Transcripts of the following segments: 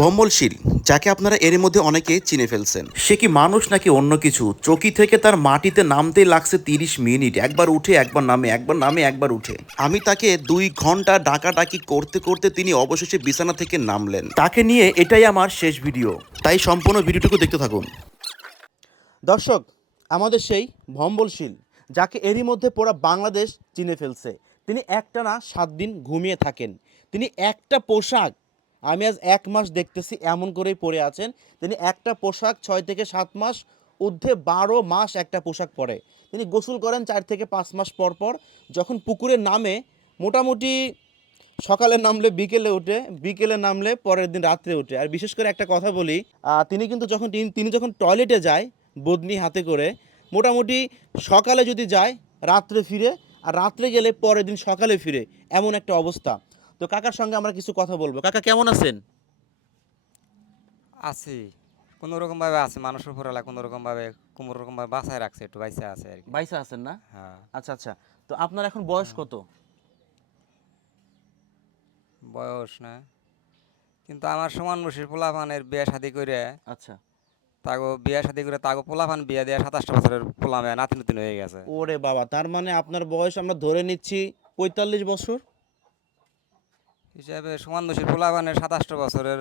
ভম্বলশীল যাকে আপনারা এর মধ্যে অনেকে চিনে ফেলছেন। সে কি মানুষ নাকি অন্য কিছু? চকি থেকে তার মাটিতে নামতেই লাগছে তিরিশ মিনিট। একবার উঠে একবার নামে একবার নামে একবার উঠে। আমি তাকে দুই ঘণ্টা ডাকাডাকি করতে করতে তিনি অবশেষে বিছানা থেকে নামলেন। তাকে নিয়ে এটাই আমার শেষ ভিডিও। তাই সম্পূর্ণ ভিডিওটুকু দেখতে থাকুন। দর্শক আমাদের সেই ভম্বলশীল যাকে এরই মধ্যে পুরো বাংলাদেশ চিনে ফেলছে। তিনি একটানা সাত দিন ঘুমিয়ে থাকেন। তিনি একটা পোশাক আমি আজ এক মাস দেখতেছি এমন করেই পরে আছেন। তিনি একটা পোশাক ছয় থেকে সাত মাস ঊর্ধ্বে বারো মাস একটা পোশাক পরে। তিনি গোসল করেন চার থেকে পাঁচ মাস পর পর। যখন পুকুরে নামে, মোটামুটি সকালে নামলে, বিকেলে উঠে, বিকেলে নামলে পরের দিন রাত্রে উঠে। আর বিশেষ করে একটা কথা বলি তিনি কিন্তু যখন তিনি যখন টয়লেটে যায়, বদনি হাতে করে, মোটামুটি সকালে যদি যায়, রাত্রে ফিরে, আর রাত্রে গেলে পরের দিন সকালে ফিরে, এমন একটা অবস্থা। তো কাকার সঙ্গে আমরা কিছু কথা বলব। কাকা কেমন আছেন? আছি। কোনো রকম ভাবে আছে মানুষের উপর কোনো রকম ভাবে কোনো রকম ভাবে বাঁচায় রাখছে একটু বাইসা আছে আর কি। বাইসা আছেন না? হ্যাঁ। আচ্ছা আচ্ছা। তো আপনার এখন বয়স কত? বয়স না। কিন্তু আমার সমান বয়সীর পোলাপানের বিয়ে শাদি করে আচ্ছা। তাগো বিয়ে শাদি করে তাগো পোলাপান বিয়ে দেওয়া সাতাশটা বছরের পোলা মেয়ে নাতি নতুন হয়ে গেছে। ওরে বাবা তার মানে আপনার বয়স আমরা ধরে নিচ্ছি পঁয়তাল্লিশ বছর? হিসাবে সমান বয়সীর পোলাপানের সাতাশটা বছরের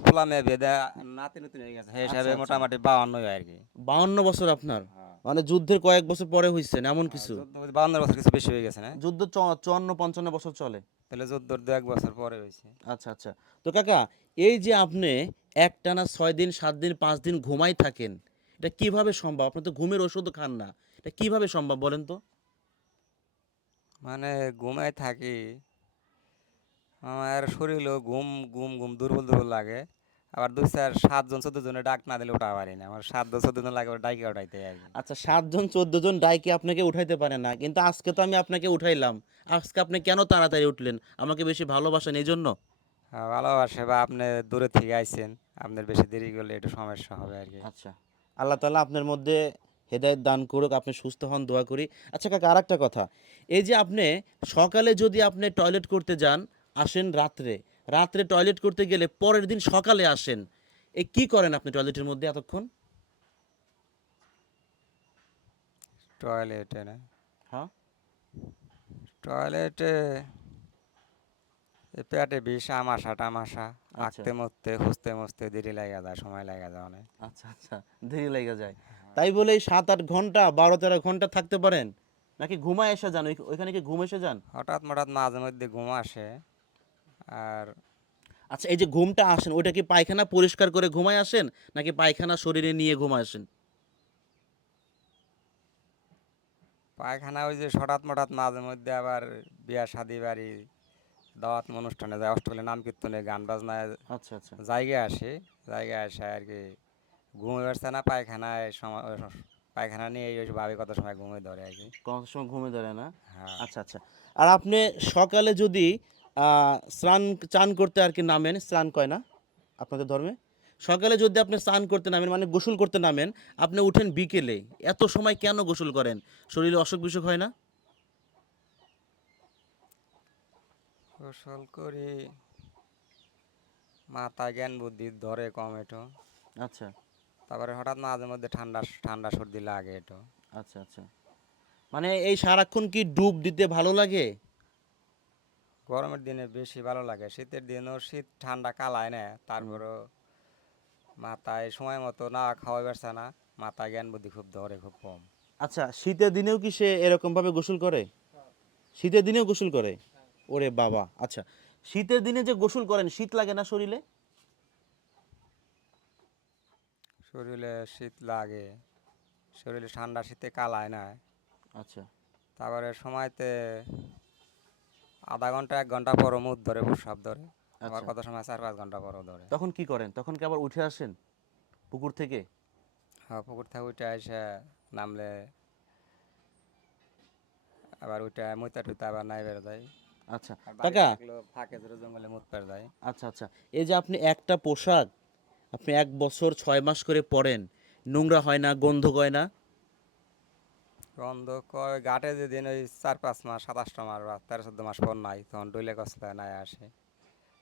পোলা মেয়ে দেওয়া নাতি নতুন হয়ে গেছে। সেই হিসাবে আচ্ছা। মোটামুটি বাউন্ন হয় আর কি। বাউন্ন বছর আপনার? মানে যুদ্ধের কয়েক বছর পরে হয়েছেন এমন কিছু? বাউন্ন বছর কিছু বেশি হয়ে গেছে না? যুদ্ধ চুয়ান্ন পঞ্চান্ন বছর চলে। তাহলে চোদ্দোর দু এক বছর পরে হয়েছে আচ্ছা আচ্ছা। তো কাকা এই যে আপনি এক টানা ছয় দিন সাত দিন পাঁচ দিন ঘুমাই থাকেন এটা কীভাবে সম্ভব? আপনি তো ঘুমের ওষুধও খান না। এটা কীভাবে সম্ভব বলেন তো? মানে ঘুমায় থাকি আমার শরীরও ঘুম ঘুম ঘুম দুর্বল দুর্বল লাগে। আবার দুই চার সাতজন চোদ্দ জনের ডাক না দিলে ওঠা পারি না। আমার সাতজন চোদ্দ জন লাগে ডাইকে উঠাইতে আর আচ্ছা সাতজন চোদ্দ জন ডাইকে আপনাকে উঠাইতে পারে না। কিন্তু আজকে তো আমি আপনাকে উঠাইলাম। আজকে আপনি কেন তাড়াতাড়ি উঠলেন? আমাকে বেশি ভালোবাসেন এই জন্য আর ভালোবাসে বা আপনি দূরে থেকে আইছেন আপনার বেশি দেরি করলে একটু সমস্যা হবে আর কি। আচ্ছা। আল্লাহ তালা আপনার মধ্যে হেদায়ত দান করুক আপনি সুস্থ হন দোয়া করি। আচ্ছা কাকা আর একটা কথা। এই যে আপনি সকালে যদি আপনি টয়লেট করতে যান আসেন রাত্রে। রাত্রে টয়লেট করতে গেলে পরের দিন সকালে আসেন। এ কি করেন আপনি টয়লেটের মধ্যে এতক্ষণ? টয়লেটে না। হ্যাঁ? টয়লেটে পেটে বিষ আমাশা টামাশা আঁকতে মরতে খুঁজতে মুছতে দেরি লাগা যায় সময় লাগা যায় অনেক। আচ্ছা আচ্ছা দেরি লেগে যায়। তাই বলে সাত আট ঘণ্টা বারো তেরো ঘণ্টা থাকতে পারেন? নাকি ঘুমায় এসে যান? ওই- ওইখানে কি ঘুম এসে যান? হঠাৎ হঠাৎ মাঝে মধ্যে ঘুম আসে। আর আচ্ছা এই যে ঘুমটা আসেন ওইটা কি পায়খানা পরিষ্কার করে ঘুমায় আসেন নাকি পায়খানা শরীরে নিয়ে ঘুমায় আসেন? পায়খানা ওই যে হঠাৎ মঠাৎ মাঝে মধ্যে আবার বিয়া শাদি বাড়ি দাওয়াত অনুষ্ঠানে যায় অষ্টকলে নাম কীর্তনে গান বাজনায় আচ্ছা আচ্ছা। জায়গায় আসে জায়গায় আসে আর কি ঘুমে পারছে না পায়খানায় সময় পায়খানা নিয়ে ওই ভাবে কত সময় ঘুমে ধরে আর কি। কত সময় ঘুমে ধরে না? হ্যাঁ। আচ্ছা আচ্ছা। আর আপনি সকালে যদি স্নান চান করতে আর কি নামেন। স্নান কয় না? আপনাদের ধর্মে? সকালে যদি আপনি স্নান করতে নামেন মানে গোসল করতে নামেন আপনি উঠেন বিকেলে। এত সময় কেন গোসল করেন? শরীরে অসুখ বিসুখ হয় না? গোসল করি মাথা জ্ঞান বুদ্ধি ধরে কম একটু। আচ্ছা। তারপরে হঠাৎ মাঝে মধ্যে ঠান্ডা ঠান্ডা সর্দি লাগে একটু। আচ্ছা আচ্ছা। মানে এই সারাক্ষণ কি ডুব দিতে ভালো লাগে? গরমের দিনে বেশি ভালো লাগে শীতের দিনেও শীত ঠান্ডা কালায় না তারপরও মাথায় সময় মতো না খাওয়া পারছে না মাথায় জ্ঞান বুদ্ধি খুব ধরে খুব কম। আচ্ছা শীতের দিনেও কি সে এরকম ভাবে গোসল করে? শীতের দিনেও গোসল করে? ওরে বাবা আচ্ছা শীতের দিনে যে গোসল করেন শীত লাগে না শরীরে? শরীরে শীত লাগে শরীরে ঠান্ডা শীতে কালায় না। আচ্ছা। তারপরে সময়তে আধা ঘণ্টা এক ঘণ্টা পর মুখ ধরে প্রসাব ধরে। আবার আচ্ছা। কত সময় চার পাঁচ ঘণ্টা পরও ধরে। তখন কি করেন? তখন কি আবার উঠে আসেন পুকুর থেকে? হ্যাঁ পুকুর থেকে উঠে এসে নামলে আবার উঠে মুইতা টুইতা আবার নাই বেরো যায় আচ্ছা। কাকা! ফাঁকে ধরে জঙ্গলে মুত পের যায় আচ্ছা আচ্ছা। এই যে আপনি একটা পোশাক আপনি এক বছর ছয় মাস করে পরেন নোংরা হয় না গন্ধ হয় না? গন্ধ কয় ঘাটে যেদিন ওই চার পাঁচ মাস সাতাশটা মাস বা তেরো চোদ্দ মাস পর নাই তখন ডইলে কসলে নাই আসে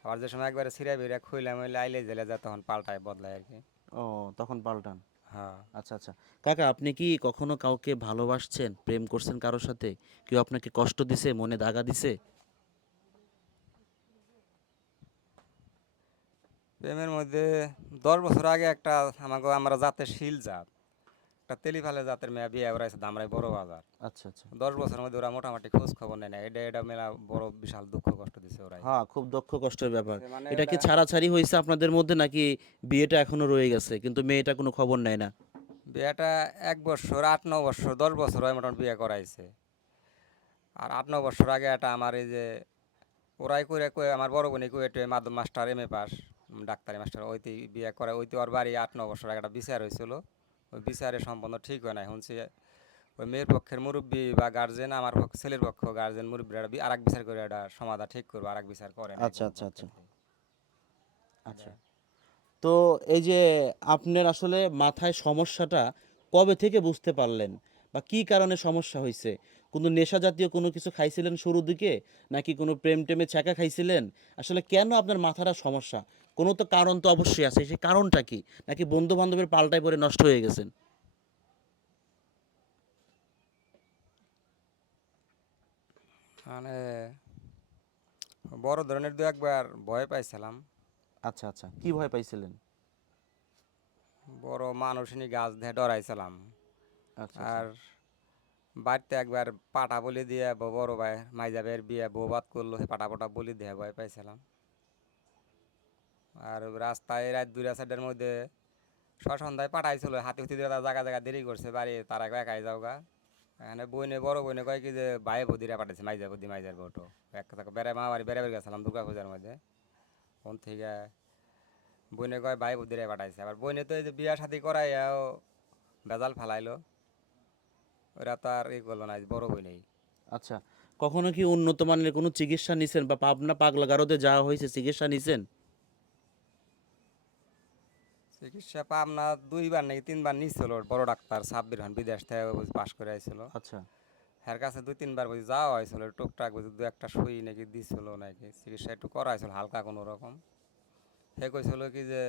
আবার যে সময় একবারে ছিঁড়ে বেড়ে খুইলাম হইলে আইলে জেলে যায় তখন পাল্টায় বদলায় আর কি। ও তখন পাল্টান? হ্যাঁ। আচ্ছা আচ্ছা। কাকা আপনি কি কখনো কাউকে ভালোবাসছেন প্রেম করছেন কারোর সাথে? কেউ আপনাকে কষ্ট দিছে মনে দাগা দিছে? প্রেমের মধ্যে দশ বছর আগে একটা আমাকে আমরা জাতের শিল জাত। একটা তেলিফালে জাতের মেয়ে বিয়ে করাইছে দামরাই বড় বাজার। আচ্ছা আচ্ছা। দশ বছরের মধ্যে ওরা মোটামুটি খোঁজ খবর নেয় না। এটা এটা মেলা বড় বিশাল দুঃখ কষ্ট দিছে ওরাই। হ্যাঁ খুব দুঃখ কষ্টের ব্যাপার। মানে এটা কি ছাড়াছাড়ি হয়েছে আপনাদের মধ্যে নাকি বিয়েটা এখনও রয়ে গেছে? কিন্তু মেয়েটা কোনো খবর নেয় না। বিয়েটা এক বছর আট ন বছর দশ বছর হয় মোটামুটি বিয়ে করাইছে। আর আট ন বছর আগে একটা আমার এই যে ওরাই করে কয়ে আমার বড় বোনই কয়ে টুয়ে মাধ্যম মাস্টার এম এ পাস ডাক্তারি মাস্টার ওইতেই বিয়ে করে। ওইতে ওর বাড়ি আট ন বছর আগে একটা বিচার হয়েছিল। ওই বিচারে সম্পন্ন ঠিক হয় নাই। শুনছি ওই মেয়ের পক্ষের মুরব্বী বা গার্জেন আমার পক্ষ ছেলের পক্ষ গার্জেন মুরব্বী আর এক বিচার করে একটা সমাধা ঠিক করবে আর এক বিচার করে আচ্ছা, আচ্ছা, আচ্ছা। আচ্ছা। তো এই যে আপনার আসলে মাথায় সমস্যাটা কবে থেকে বুঝতে পারলেন? বা কি কারণে সমস্যা হয়েছে কোনো নেশা জাতীয় কোনো কিছু খাইছিলেন শুরুর দিকে নাকি কোনো প্রেম টেমে ছ্যাঁকা খাইছিলেন? আসলে কেন আপনার মাথাটা সমস্যা? কোনো তো কারণ তো অবশ্যই আছে সেই কারণটা কি? নাকি বন্ধু বান্ধবের পাল্টায় পরে নষ্ট হয়ে গেছেন? মানে বড় ধরনের দু একবার ভয় পাইছিলাম। আচ্ছা আচ্ছা। কি ভয় পাইছিলেন? বড় মানুষনি গাছ দিয়ে ডরাইছিলাম। আচ্ছা। আর বাড়িতে একবার পাটা বলি দিয়ে বড় ভাই মাইজাবের বিয়ে বৌবাদ করল পাটা পাটা বলি দিয়ে ভয় পাইছিলাম। আর রাস্তায় রাত দুই সাইডের মধ্যে সন্ধ্যায় পাঠাইছিল হাতি হুতি দিয়ে জায়গা জায়গা দেরি করছে বাড়ি, তারা একাই যাও গা। এখানে বইনে, বড় বইনে কয় কি যে ভাই বদিরা পাঠাইছে, মাইজা বদি, মাইজার বউটো এক বেড়ে মা বাড়ি বেড়ে বেড়ে গেছিলাম দুর্গা পূজার মধ্যে। ওন থেকে বইনে কয় ভাই বদিরাই পাঠাইছে। আবার বইনে তো এই যে বিয়া শাদি করাইয়াও বেজাল ফালাইলো। ওরা তো আর ই করল না বড় বই নেই। আচ্ছা কখনো কি উন্নত মানের কোনো চিকিৎসা নিছেন বা পাবনা পাগলা গারদে যাওয়া হয়েছে চিকিৎসা নিছেন? চিকিৎসা পাবনা দুইবার নাকি তিনবার নিছিল বড় ডাক্তার সাব্বির খান বিদেশ থেকে পাশ করে আইছিল। আচ্ছা। এর কাছে দুই তিনবার বুঝি যাওয়া হয়েছিল টুকটাক বুঝি দু একটা সুই নাকি দিছিল নাকি চিকিৎসা একটু করা হয়েছিল হালকা কোনো রকম। সে কইছিল কি যে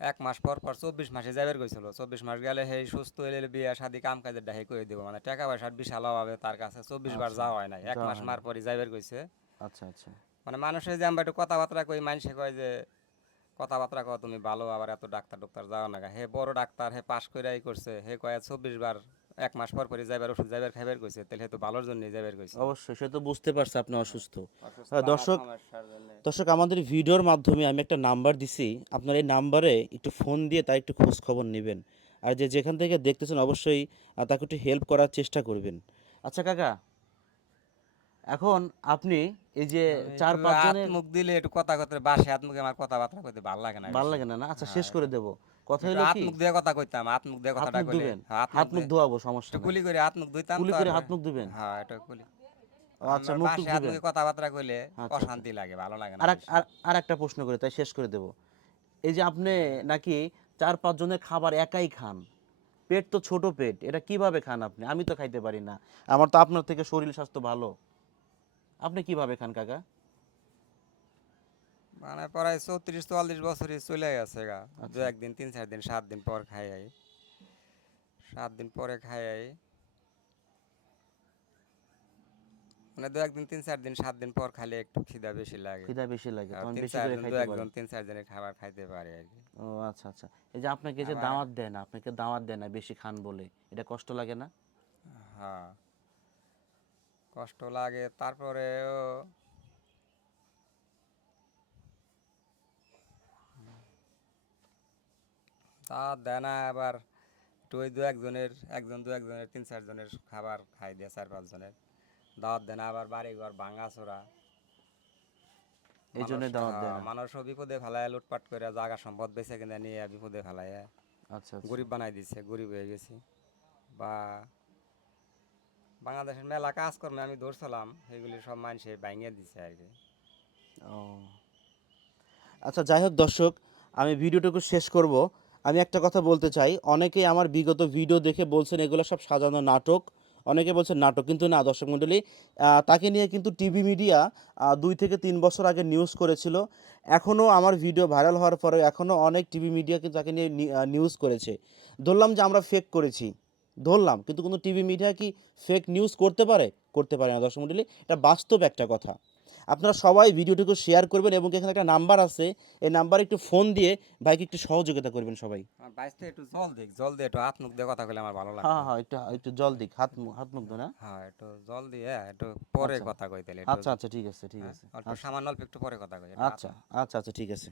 এক মাস পর পর চব্বিশ মাসে যাবের গেছিল চব্বিশ মাস গেলে সেই সুস্থ এলে বিয়া শাদি কাম কাজের ডাহে করে দিব। মানে টাকা পয়সার বিশাল অভাবে তার কাছে চব্বিশ বার যাওয়া হয় নাই। এক মাস মার পরই যাইবার গেছে আচ্ছা আচ্ছা। মানে মানুষের যে আমরা একটু কথাবার্তা কই মানুষে কয় যে কথাবার্তা কও তুমি ভালো আবার এত ডাক্তার ডাক্তার যাও না। হে বড় ডাক্তার হে পাশ করে করছে। হে কয় চব্বিশ বার এক মাস পর পরে যাইবার ওষুধ যাইবার খাইবার কইছে তাহলে হয়তো ভালোর জন্য যাইবার কইছে। অবশ্যই সে তো বুঝতে পারছে আপনি অসুস্থ। দর্শক দর্শক আমাদের ভিডিওর মাধ্যমে আমি একটা নাম্বার দিছি। আপনার এই নাম্বারে একটু ফোন দিয়ে তার একটু খোঁজ খবর নেবেন। আর যে যেখান থেকে দেখতেছেন অবশ্যই তাকে একটু হেল্প করার চেষ্টা করবেন। আচ্ছা কাকা এখন আপনি এই যে চার পাঁচ জনের মুখ দিলে একটু কথা কথা বাসে হাত মুখে আমার কথাবার্তা কইতে ভালো লাগে না ভালো লাগে না আচ্ছা শেষ করে দেব। কথা হলো হাত কি? মুখ দিয়ে কথা কইতাম হাত মুখ দিয়ে কথাটা কইলে হাত হাত মুখ ধোয়াবো সমস্যা কুলি করে হাত মুখ ধুইতাম কুলি করে হাত মুখ ধুবেন? হ্যাঁ এটা কুলি। আচ্ছা মুখ হাত মুখে কথাবার্তা কইলে আচ্ছা, অশান্তি লাগে ভালো লাগে না আর একটা প্রশ্ন করে তাই শেষ করে দেব। এই যে আপনি নাকি চার পাঁচ জনের খাবার একাই খান? পেট তো ছোট পেট এটা কীভাবে খান আপনি? আমি তো খাইতে পারি না। আমার তো আপনার থেকে শরীর স্বাস্থ্য ভালো। আপনি কীভাবে খান কাকা? মানে প্রায় চৌত্রিশ চুয়াল্লিশ বছরই চলে গেছে গা। দু আচ্ছা। একদিন তিন চার দিন সাত দিন পর খাই আই। সাত দিন পরে খাই আই। মানে দু একদিন তিন চার দিন সাত দিন পর খাইলে একটু খিদা বেশি লাগে। খিদা বেশি লাগে তখন বেশি করে দিন দু খাইতে একজন পারেন। তিন চার দিনের খাবার খাইতে পারে আর কি। ও আচ্ছা আচ্ছা। এই যে আপনাকে যে দাওয়াত দেয় না আপনাকে দাওয়াত দেয় না বেশি খান বলে এটা কষ্ট লাগে না? হ্যাঁ। কষ্ট লাগে তারপরেও তা দেয় না আবার একটু ওই দু একজনের একজন দু একজনের তিন চারজনের খাবার খাই দিয়ে চার পাঁচজনের দাওয়াত দেয় না আবার বাড়ি ঘর ভাঙা চোরা এই জন্যই দাওয়াত দেয় না। মানুষও বিপদে ফেলায় লুটপাট করে জায়গা সম্পদ বেঁচে কিনে নিয়ে বিপদে ফেলায়। আচ্ছা আচ্ছা। গরিব বানাই দিচ্ছে গরিব হয়ে গেছি। বা বাংলাদেশের মেলা কাজ কাজকর্মে আমি ধরছিলাম সেগুলি সব মানুষে ভাঙিয়ে দিচ্ছে আর কি। ও। আচ্ছা যাই হোক দর্শক, আমি ভিডিওটুকু শেষ করব। আমি একটা কথা বলতে চাই, অনেকেই আমার বিগত ভিডিও দেখে বলছেন এগুলো সব সাজানো নাটক। অনেকে বলছেন নাটক, কিন্তু না দর্শক মণ্ডলী তাকে নিয়ে কিন্তু টিভি মিডিয়া দুই থেকে তিন বছর আগে নিউজ করেছিল। এখনও আমার ভিডিও ভাইরাল হওয়ার পরে এখনও অনেক টিভি মিডিয়া কিন্তু তাকে নিয়ে নিউজ করেছে। ধরলাম যে আমরা ফেক করেছি। ধরলাম কিন্তু কোনো টিভি মিডিয়া কি ফেক নিউজ করতে পারে? করতে পারে না দর্শক মণ্ডলী এটা বাস্তব একটা কথা। আপনারা সবাই ভিডিওটিকে শেয়ার করবেন এবং এখানে একটা নাম্বার আছে এই নাম্বারে একটু ফোন দিয়ে ভাইকে একটু সহযোগিতা করবেন সবাই। আমার একটু জল দিক জল দিয়ে একটু হাত মুখ দিয়ে কথা বলে আমার ভালো লাগে হ্যাঁ হ্যাঁ একটু একটু জল দিক হাত মু- হাত মুখ না হ্যাঁ। একটু জল দিয়ে একটু পরে আচ্ছা। কথা কই তাহলে আচ্ছা আচ্ছা ঠিক আছে ঠিক হ্যাঁ, আছে। অল্প সামান্য অল্প একটু পরে কথা কই আচ্ছা আচ্ছা আচ্ছা ঠিক আছে।